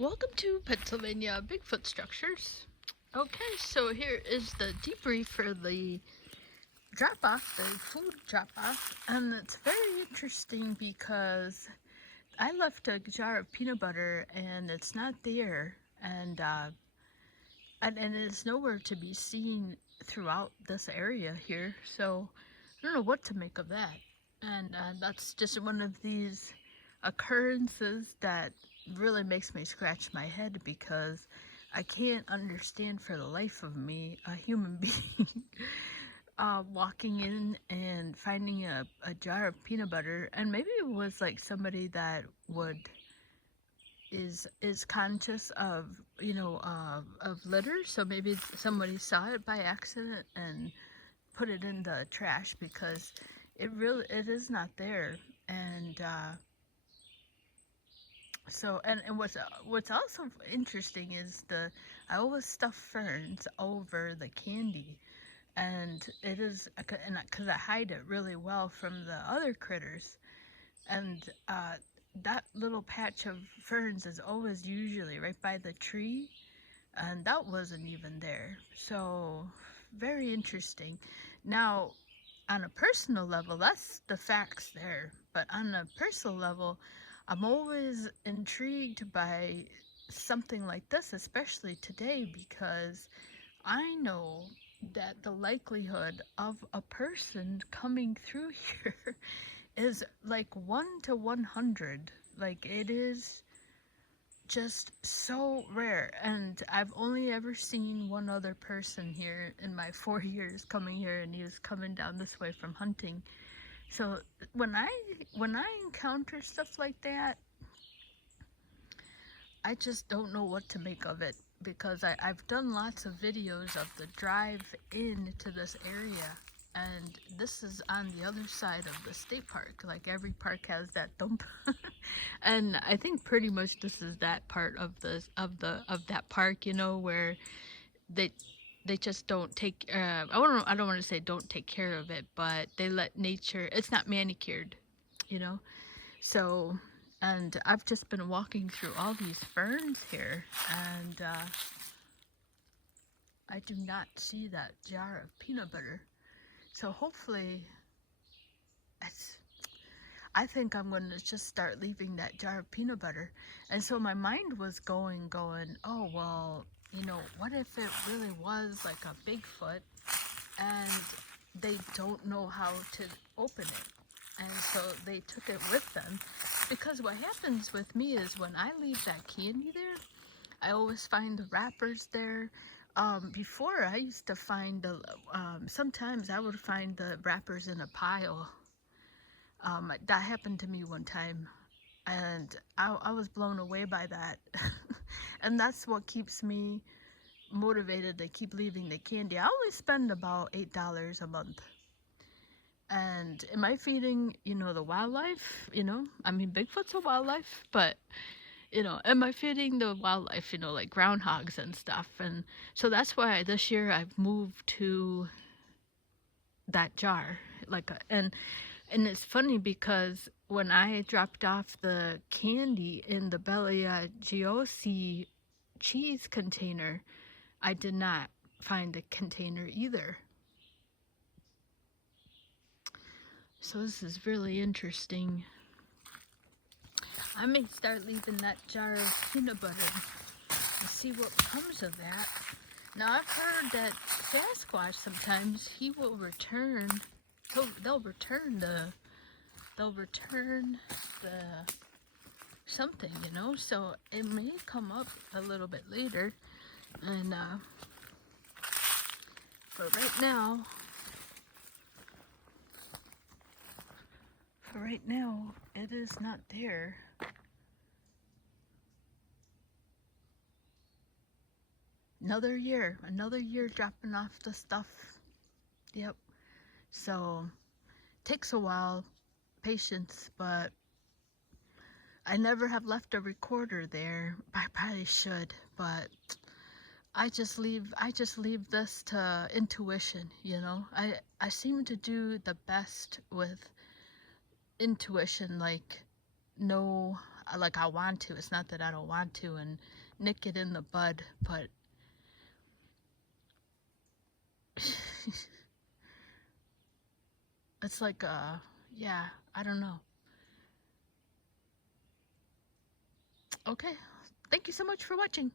Welcome to Pennsylvania Bigfoot Structures. Okay, so here is the debrief for the drop off, the food drop off, and it's very interesting because I left a jar of peanut butter and it's not there, and it's nowhere to be seen throughout this area here. So I don't know what to make of that, and that's just one of these occurrences that really makes me scratch my head because I can't understand for the life of me a human being walking in and finding a jar of peanut butter, and maybe it was like somebody that would is conscious of of litter, so maybe somebody saw it by accident and put it in the trash because it is not there. And and what's also interesting is the I always stuff ferns over the candy, and it is and because I hide it really well from the other critters, and that little patch of ferns is always usually right by the tree, and that wasn't even there. So very interesting. Now, on a personal level, that's the facts there. But on a personal level, I'm always intrigued by something like this, especially today, because I know that the likelihood of a person coming through here is like 1 to 100. Like, it is just so rare, and I've only ever seen one other person here in my 4 years coming here, and he was coming down this way from hunting. So when I when I encounter stuff like that, I just don't know what to make of it, because I've done lots of videos of the drive into this area, and this is on the other side of the state park. Like, every park has that dump. And I think pretty much this is that part of of that park, where they they just don't take I don't want to say don't take care of it, but they let nature, it's not manicured, you know. So, and I've just been walking through all these ferns here, and I do not see that jar of peanut butter. So hopefully, it's, I think I'm going to just start leaving that jar of peanut butter. And so my mind was going, oh, well, what if it really was like a Bigfoot and they don't know how to open it? And so they took it with them. Because what happens with me is when I leave that candy there, I always find the wrappers there. Before, I used to find sometimes I would find the wrappers in a pile. That happened to me one time, and I was blown away by that. And that's what keeps me motivated to keep leaving the candy. I always spend about $8 a month. And am I feeding, the wildlife? I mean, Bigfoot's a wildlife, but, am I feeding the wildlife, like groundhogs and stuff? And so that's why this year I've moved to that jar. And it's funny because when I dropped off the candy in the Bella Giosi cheese container, I did not find the container either. So this is really interesting. I may start leaving that jar of peanut butter and see what comes of that. Now, I've heard that Sasquatch sometimes he will return. They'll return the something, so it may come up a little bit later. And but right now it is not there. Another year dropping off the stuff. Yep. So takes a while, patience, but I never have left a recorder there. I probably should, but I just leave this to intuition, I seem to do the best with intuition, like know like I want to. It's not that I don't want to and nip it in the bud, but it's like, yeah, I don't know. Okay, thank you so much for watching.